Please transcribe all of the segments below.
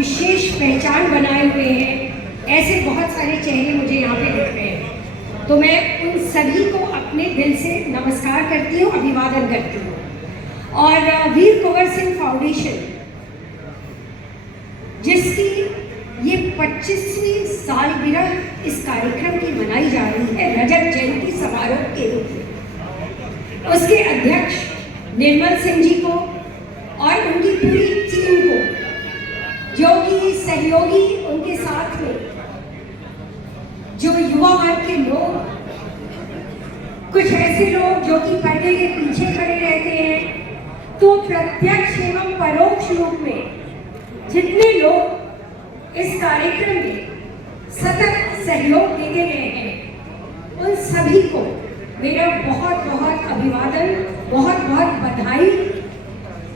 विशेष पहचान बनाए हुए हैं, ऐसे बहुत सारे चेहरे मुझे यहाँ पे दिख रहे हैं। तो मैं उन सभी को अपने दिल से नमस्कार करती हूँ, अभिवादन करती हूँ। और वीर कुंवर सिंह फाउंडेशन, जिसकी ये 25वीं सालगिरह इस कार्यक्रम की मनाई जा रही है रजत जयंती समारोह के रूप में, उसके अध्यक्ष निर्मल सिंह जी को और उनकी पूरी टीम को, जो कि सहयोगी उनके साथ में जो युवा वर्ग के लोग, कुछ ऐसे लोग जो कि पर्दे के पीछे खड़े रहते हैं, तो प्रत्यक्ष एवं परोक्ष रूप में जितने लोग इस कार्यक्रम में सतत सहयोग देते रहे हैं, उन सभी को मेरा बहुत बहुत अभिवादन, बहुत बहुत बधाई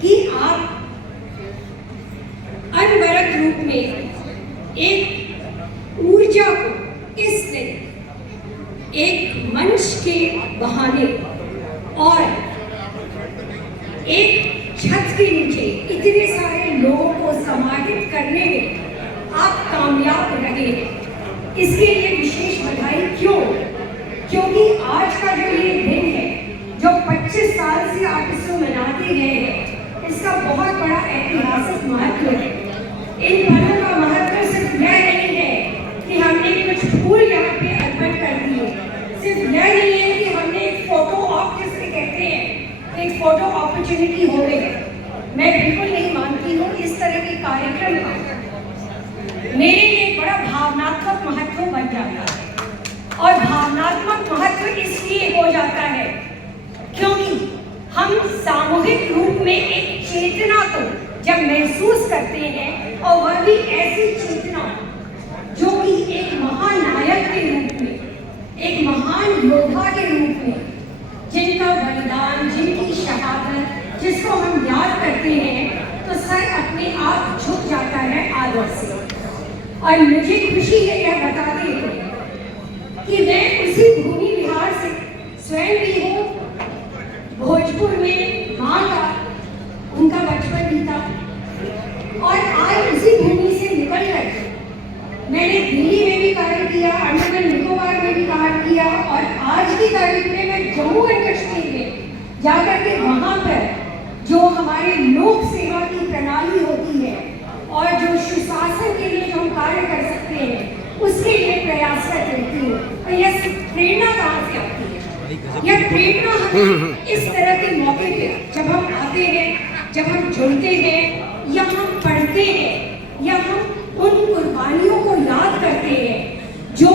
कि आप अनवरत रूप में एक ऊर्जा को इस दिन एक मंच के बहाने और एक छत के नीचे इतने सारे लोगों को समाहित करने में आप कामयाब रहे हैं। इसके लिए विशेष बधाई। क्यों? क्योंकि आज का जो ये दिन है, जो 25 साल से आप इसको मनाते रहे हैं, इसका बहुत बड़ा ऐतिहासिक महत्व है। इन पलों का महत्व सिर्फ यह नहीं है कि हमने कुछ फूल यहाँ पे अर्पण कर दिए, सिर्फ यह नहीं है कि हमने एक फोटो ऑप, जिसे कहते हैं, एक फोटो अपॉर्चुनिटी हो गई। मैं बिल्कुल नहीं मानती हूँ इस तरह के कार्यक्रम का। मेरे लिए बड़ा भावनात्मक महत्व बन जाता है, और भावनात्मक महत्व इसलिए हो जाता है क्योंकि हम सामूहिक रूप में एक चेतना को जब महसूस करते हैं, और वह भी ऐसी चेतना जो कि एक महानायक के रूप में, एक महान योद्धा के रूप में, जिनका बलिदान, जिनकी शहादत, जिसको हम याद करते हैं, तो सर अपने आप झुक जाता है आदर से। और मुझे खुशी है यह बताते हुए कि मैं उसी भूमि विहार से स्वयं भी हूँ, भोजपुर में माँ का उनका बचपन बीता, और आज उसी भूमि से निकल कर मैंने दिल्ली में भी कार्य किया, अंडमान निकोबार में भी कार्य किया, और आज की तारीख में मैं जम्मू एंड कश्मीर में जाकर के वहाँ पर जो हमारे लोक सेवा की प्रणाली होती है और जो सुशासन के लिए जो हम कार्य कर सकते हैं, उसके लिए प्रयासरत रहती हूँ। और यह प्रेरणा कहाँ से आती है? यह प्रेरणा हमें इस तरह के मौके पे जब हम आते हैं, जब हम जुड़ते हैं, या हम पढ़ते हैं, या हम उन कुर्बानियों को याद करते हैं जो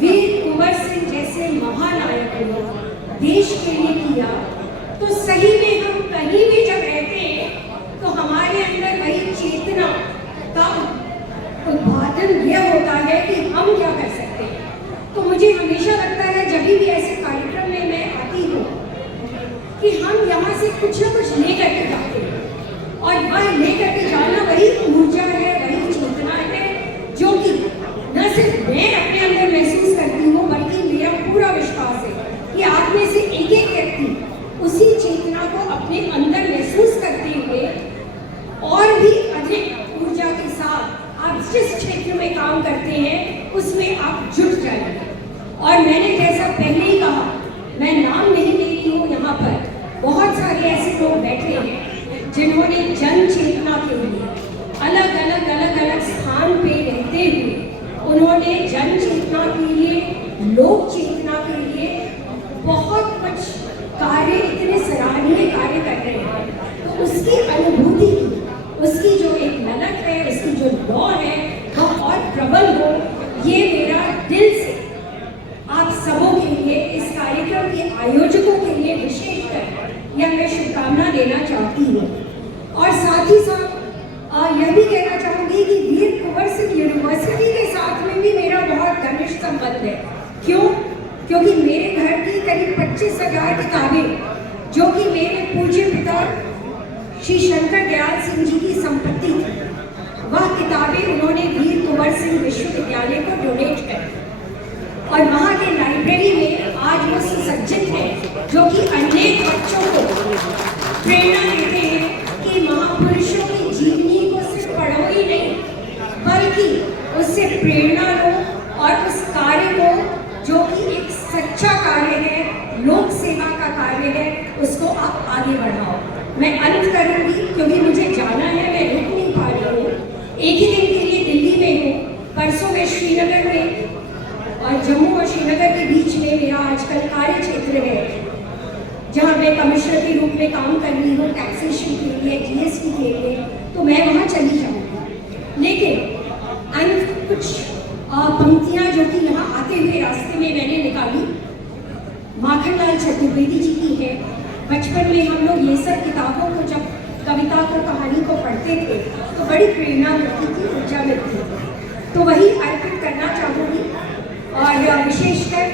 वीर कुंवर सिंह जैसे महानायकों ने देश के लिए किया, तो सही में हम कहीं भी जब रहते हैं तो हमारे अंदर वही चेतना का उत्पादन यह होता है कि हम क्या कर सकते हैं। तो मुझे हमेशा लगता है जब भी ऐसे कार्यक्रम में मैं आती हूँ कि हम यहाँ से कुछ ना कुछ लेकर के जाते हैं, और वह लेकर के जाना वही ऊर्जा है, वही चेतना है, जो कि न सिर्फ मैं अपने अंदर महसूस करती हूँ, बल्कि मेरा पूरा विश्वास है कि आप में से एक एक व्यक्ति उसी चेतना को अपने अंदर महसूस करते हुए और भी अधिक ऊर्जा के साथ आप जिस क्षेत्र में काम करते हैं उसमें आप जुट जाएंगे। और मैंने जैसा पहले ही कहा, मैं नाम नहीं ले रही हूँ, यहाँ पर बहुत सारे ऐसे लोग बैठे हैं जिन्होंने जन चेतना के लिए अलग अलग स्थान पे रहते हुए उन्होंने जन चेतना के लिए, लोक चेतना के लिए बहुत कुछ कार्य, इतने सराहनीय कार्य कर रहे हैं। तो उसकी अनुभूति की, उसकी जो एक ललक है, उसकी जो लौ है, वह और प्रबल हो, ये मेरा दिल से आप सबों के लिए, इस कार्यक्रम के आयोजकों के लिए विशेषकर यह मैं शुभकामना देना चाहती हूँ। और साथ ही साथ यह भी कहना चाहूँगी कि वीर कुंवर सिंह यूनिवर्सिटी के साथ में भी मेरा बहुत घनिष्ठ संबंध है। क्यों? क्योंकि मेरे घर की करीब 25,000 किताबें, जो कि मेरे पूज्य पिता श्री शंकर दयाल सिंह जी की संपत्ति थी, वह किताबें उन्होंने वीर कुंवर सिंह विश्वविद्यालय को डोनेट कर, और वहाँ के लाइब्रेरी में आज वो सुसज्जित है, जो कि अनेक बच्चों को प्रेरणा देते हैं कि महापुरुषों की जीवनी को सिर्फ प्रेरणा लो और उस कार्य को, जो कि एक सच्चा कार्य है, लोक सेवा का कार्य है, उसको आप आगे बढ़ाओ। मैं अंत करूंगी क्योंकि मुझे जाना है, मैं रुक नहीं पा रही हूँ। एक ही दिन के लिए दिल्ली में हूँ, परसों मैं श्रीनगर में, और जम्मू और श्रीनगर के बीच में मेरा आजकल कार्य क्षेत्र है, जहाँ मैं कमिश्नर के रूप में काम कर रही हूँ टैक्सेशन के लिए, जीएसटी के लिए, तो मैं वहाँ चली जाऊँगी। लेकिन अंत कुछ पंक्तियाँ जो कि यहाँ आते हुए रास्ते में मैंने निकाली, माखनलाल चतुर्वेदी जी की है। बचपन में हम लोग ये सब किताबों को, जब कविता को, कहानी को पढ़ते थे तो बड़ी प्रेरणा मिलती थी, ऊर्जा मिलती थी, तो वही अर्पित करना चाहूँगी। और विशेषकर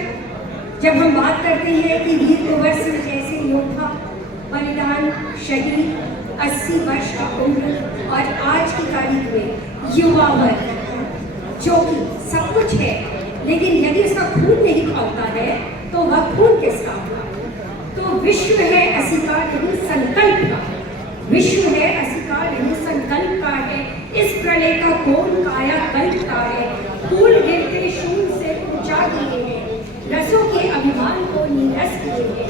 जब हम बात करते हैं कि वीर कुंवर सिंह जैसे योद्धा, बलिदान, शहीद, 80 वर्ष का उम्र, और आज की तारीख में युवा वर्ग, जो कि सब कुछ है, लेकिन यदि उसका खून नहीं खौलता है तो वह खून किस काम का? तो विश्व है अस्वीकार नहीं संकल्प का, विश्व है अस्वीकार नहीं संकल्प का है। इस प्रलय का कौन काया कल्प का है? फूल गिरते शूल से ऊंचा दिए हैं, रसों के अभिमान को नीरस किए हैं।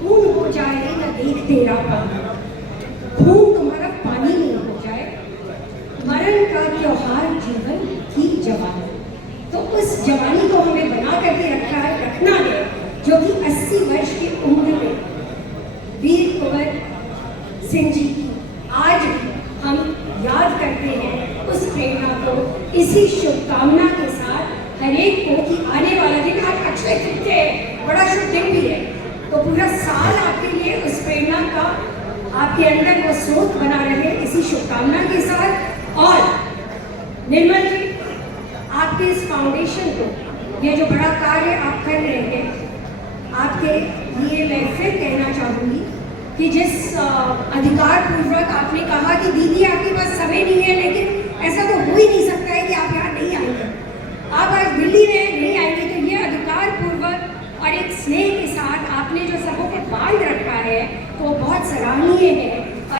खून हो जाए न देख तेरा पानी, खून तुम्हारा पानी नहीं हो जाए, मरण का त्योहार जीवन की जवानी। तो उस जवानी को हमें बना करके रखना है, जो कि 80 वर्ष की उम्र में वीर कुंवर सिंह जी की आज भी हम याद करते हैं। उस प्रेरणा को इसी शुभकामना के साथ हर एक को कि आने वाला दिन आज अक्षय तृतीया है, बड़ा शुभ दिन भी है, तो पूरा साल आपके लिए उस प्रेरणा का आपके अंदर वो स्रोत बना रहे, इसी शुभकामना के साथ। और निर्मल जी, आपके इस फाउंडेशन को, ये जो बड़ा कार्य आप कर रहे हैं, आपके लिए मैं फिर कहना चाहूँगी कि जिस अधिकार पूर्वक आपने कहा कि दीदी आपके पास समय नहीं है, लेकिन ऐसा तो हो ही नहीं सकता है कि आप यहाँ नहीं आएंगे। आप आज दिल्ली में